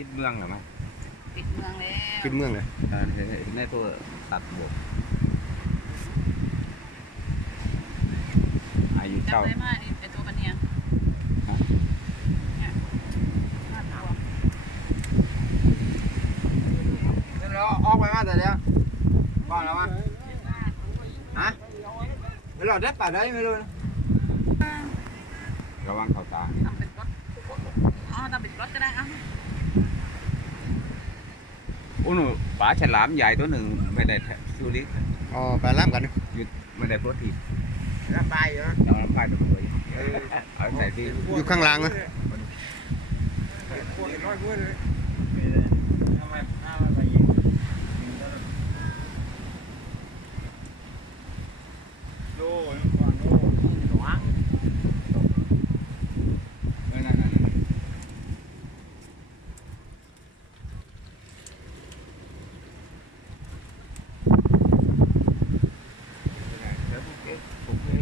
ปิดเมืองเหรอมั้งปิดเมืองแล้วขึ้นเมืองเลยเออเห็นเห็นในตัวตัดบกอายุเจ้าจำได้มากไอตัวกันเนี่ยฮะเนี่ยห้าตัวแล้วออกไปมาแต่แล้วบ้านแล้ววะฮะไม่รอดได้ป่าได้ไม่รู้ระวังเขาตาทำเป็นรถอ๋อทำเป็นรถก็ได้เอ้าโอุ้นปลาฉลามใหญ่ตัวหนึ่งไม่ได้ซูริอ๋อปลาล่ามกันหยุดไม่ได้โปรตีนล่ามปลายเหระล่ามปลายตัวสวยเอาใส่ที่อยู่ข้างล่างนะโอ้ Okay.